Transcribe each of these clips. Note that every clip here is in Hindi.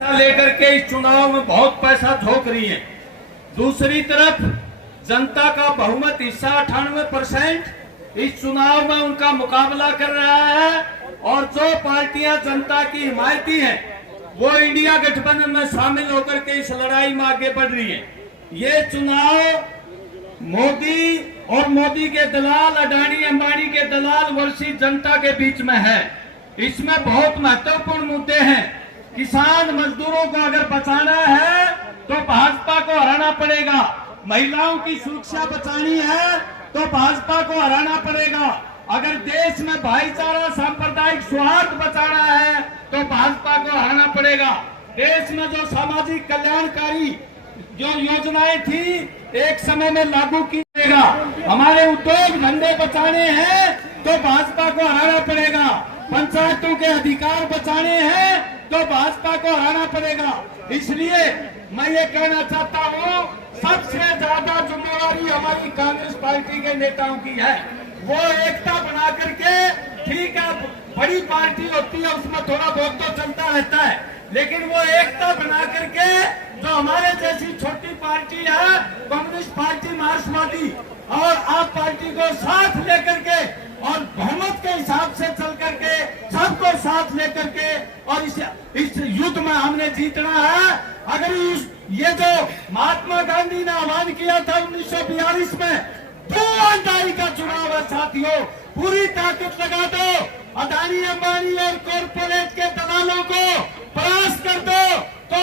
लेकर के इस चुनाव में बहुत पैसा झोंक रही है। दूसरी तरफ जनता का बहुमत हिस्सा 98% इस चुनाव में उनका मुकाबला कर रहा है और जो पार्टियां जनता की हिमायती हैं वो इंडिया गठबंधन में शामिल होकर के इस लड़ाई में आगे बढ़ रही है। ये चुनाव मोदी और मोदी के दलाल, अडानी अंबानी के दलाल वर्सेस जनता के बीच में है। इसमें बहुत महत्वपूर्ण मुद्दे हैं। किसान मजदूरों को अगर बचाना है तो भाजपा को हराना पड़ेगा। महिलाओं की सुरक्षा बचानी है तो भाजपा को हराना पड़ेगा। अगर देश में भाईचारा, सांप्रदायिक सौहार्द बचाना है तो भाजपा को हराना पड़ेगा। देश में जो सामाजिक कल्याणकारी जो योजनाएं थी एक समय में लागू की जाएगा। हमारे उद्योग धंधे बचाने हैं तो भाजपा को हराना पड़ेगा। पंचायतों के अधिकार बचाने हैं तो भाजपा को हराना पड़ेगा। इसलिए मैं ये कहना चाहता हूँ, सबसे ज्यादा जिम्मेवारी हमारी कांग्रेस पार्टी के नेताओं की है। वो एकता बना करके, ठीक है बड़ी पार्टी होती है उसमें थोड़ा बहुत तो चलता रहता है, लेकिन वो एकता बना करके जो हमारे जैसी छोटी पार्टी है, कम्युनिस्ट पार्टी, मार्क्सवादी और आप पार्टी को साथ लेकर के और बहुमत के हिसाब से चल करके सबको साथ लेकर के और इस युद्ध में हमने जीतना है। अगर ये जो महात्मा गांधी ने आह्वान किया था 1942 में, 2 ईमानदारी का चुनाव है साथियों, पूरी ताकत लगा दो, अडानी अंबानी और कॉर्पोरेट के दलालों को परास्त कर दो तो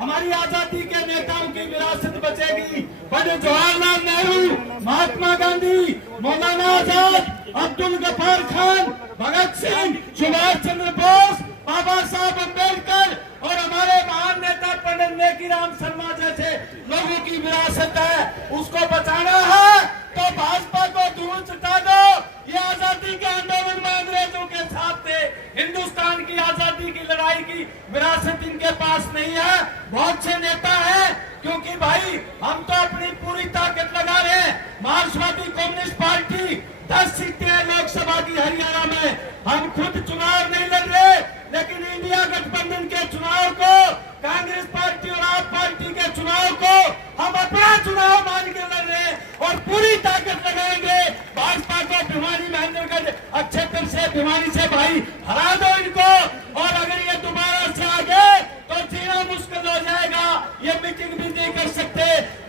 हमारी आजादी के नेताओं की विरासत बचेगी। पंडित जवाहरलाल नेहरू, महात्मा गांधी, मौलाना आजाद, अब्दुल गफ्फार खान, भगत सिंह, सुभाष चंद्र बोस, बाबा साहब अम्बेडकर और हमारे महान नेता पंडित नेकीराम शर्मा जैसे लोगों की विरासत है, उसको बचाना है तो भाजपा को दूर चटा दो। ये आजादी के आंदोलन में अंग्रेजों के साथ थे। हिंदुस्तान की आजादी की लड़ाई की विरासत इनके पास नहीं है। बहुत से नेता हैं, क्योंकि भाई हम तो अपनी पूरी ताकत लगा रहे हैं। मार्क्सवादी कम्युनिस्ट पार्टी 10 सीटें हैं लोकसभा की हरियाणा में। हम खुद चुनाव नहीं लड़ रहे, लेकिन इंडिया गठबंधन के चुनाव को, कांग्रेस पार्टी और आप पार्टी के चुनाव को हम अपना चुनाव मान के लड़ रहे हैं और पूरी ताकत लगाएंगे। भाजपा को भिवानी महेंद्रगढ़ अक्षेत्र से, भिवानी से भाई हरा दो इनको, और अगर ये दोबारा से आ गए तो जीना मुश्किल हो जाएगा। ये मीटिंग भी नहीं कर सकते।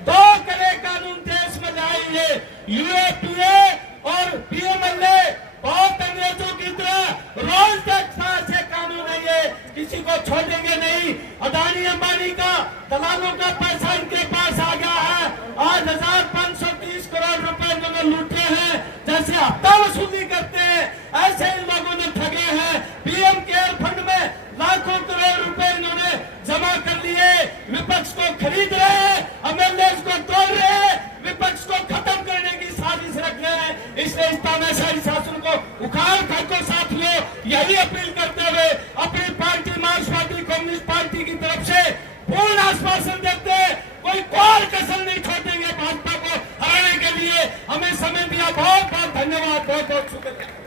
2 कड़े कानून देश में लाएंगे, यूएपीए और पीएमएलए, बहुत अंग्रेजों की तरह रोज टैक्स से कानून है, ये किसी को छोड़ेंगे नहीं। अडानी अंबानी का दलालों का पैसा इनके पास आ गया है। आज 1530 करोड़ रुपए इन्होंने लूटे हैं। जैसे हफ्ता वसूली करते हैं ऐसे इन लोगों ने ठगे हैं। पीएम केयर फंड में लाखों करोड़ रुपए इन्होंने जमा कर लिए। विपक्ष को खरीद रहे हैं, एमएलए को तोड़ रहे हैं, विपक्ष को खत्म करने की साजिश रख रहे हैं। इसलिए इस तानाशाही शासन को उखाड़ फेंको साथियों। यही अपील करते हुए अपनी पार्टी मार्क्सवादी कम्युनिस्ट पार्टी की तरफ से पूर्ण आश्वासन देते हैं, कोई कोई कसर नहीं छोड़ेंगे भाजपा को हराने के लिए। हमें समय दिया, बहुत बहुत धन्यवाद, बहुत बहुत शुक्रिया।